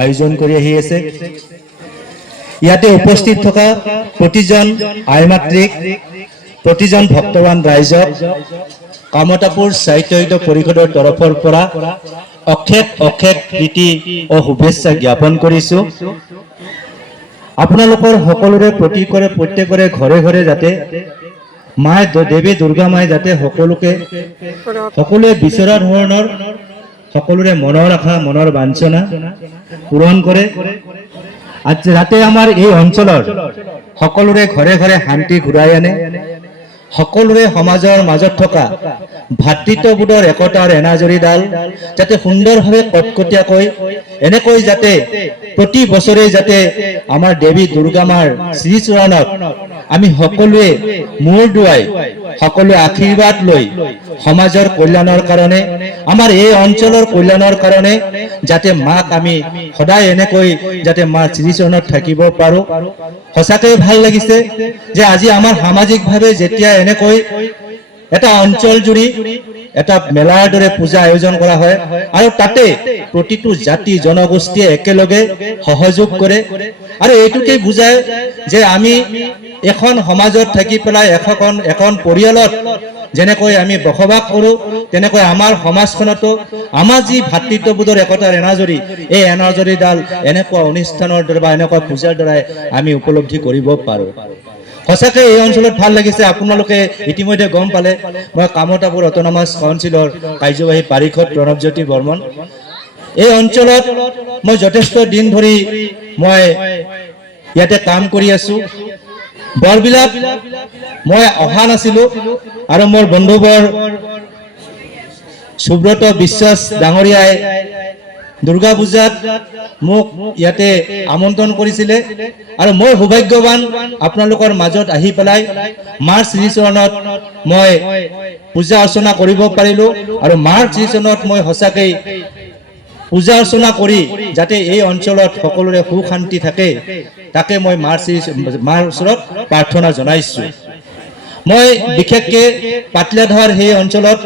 আয়োজন কৰি আহি আছে। ইয়াতে উপস্থিত থকা প্ৰতিজন আই মাতৃক, প্ৰতিজন ভক্তৱান ৰাইজক কামতাপুৰ সাহিত্য পৰিষদৰ তৰফৰ পৰা অশেষ অশেষ প্ৰীতি ও শুভেচ্ছা জ্ঞাপন কৰিছোঁ। আপোনালোকৰ সকলোৰে প্ৰত্যেকৰে ঘৰে ঘৰে যাতে মায়ে দেৱী দুৰ্গা মায়ে যাতে সকলোৱে বিচৰা ধৰণৰ সকলোৰে মনৰ আশা মনৰ বাঞ্ছনা পূৰণ কৰে। যাতে আমাৰ এই অঞ্চলৰ সকলোৰে ঘৰে ঘৰে শান্তি ঘূৰাই আনে, সকলোৰে সমাজৰ মাজত থকা ভাতৃত্ববোধৰ একতাৰ এনাজৰীডাল যাতে সুন্দৰভাৱে কটকটীয়াকৈ এনেকৈ যাতে প্ৰতি বছৰে যাতে আমাৰ দেৱী দুৰ্গা মাৰ শ্ৰীচৰণত আমি সকলোৱে মূৰ দুৱাই সকলোৱে আশীৰ্বাদ লৈ সমাজৰ কল্যাণৰ কাৰণে আমাৰ এই অঞ্চলৰ কল্যাণৰ কাৰণে যাতে মাক আমি সদায় এনেকৈ যাতে মাৰ শ্ৰীচৰণত থাকিব পাৰোঁ। সঁচাকৈ ভাল লাগিছে যে আজি আমাৰ সামাজিকভাৱে যেতিয়া এনেকৈ এটা অঞ্চল জুৰি এটা মেলাৰ দৰে পূজা আয়োজন কৰা হয় আৰু তাতে প্ৰতিটো জাতি জনগোষ্ঠীয়ে একেলগে সহযোগ কৰে আৰু এইটোকে বুজায় যে আমি এখন সমাজত থাকি পেলাই এখন পৰিয়ালত যেনেকৈ আমি বসবাস কৰোঁ তেনেকৈ আমাৰ সমাজখনতো আমাৰ যি ভাতৃত্ববোধৰ একতাৰ এনাজৰী এই এনাজৰীডাল এনেকুৱা অনুষ্ঠানৰ দ্বাৰা বা এনেকুৱা পূজাৰ দ্বাৰাই আমি উপলব্ধি কৰিব পাৰোঁ। সঁচাকৈ এই অঞ্চলত ভাল লাগিছে। আপোনালোকে ইতিমধ্যে গম পালে মই কামতাপুৰ অট'নমাছ কাউন্সিলৰ কাৰ্যবাহী পাৰিষদ প্ৰণৱজ্যোতি বৰ্মন। এই অঞ্চলত মই যথেষ্ট দিন ধৰি মই ইয়াতে কাম কৰি আছোঁ। বৰবিলাক মই অহা নাছিলোঁ আৰু মোৰ বন্ধুবৰ সুব্ৰত বিশ্বাস ডাঙৰীয়াই দুৰ্গা পূজাত মোক ইয়াতে আমন্ত্ৰণ কৰিছিলে আৰু মই সৌভাগ্যৱান আপোনালোকৰ মাজত আহি পেলাই মাৰ শ্ৰীচৰণত মই পূজা অৰ্চনা কৰিব পাৰিলোঁ আৰু মাৰ শ্ৰীচৰণত মই সঁচাকৈ পূজা অৰ্চনা কৰি যাতে এই অঞ্চলত সকলোৰে সুখ শান্তি থাকে তাকে মই মাৰ ওচৰত প্ৰাৰ্থনা জনাইছোঁ। মই বিশেষকৈ পাটলাধাৰ সেই অঞ্চলত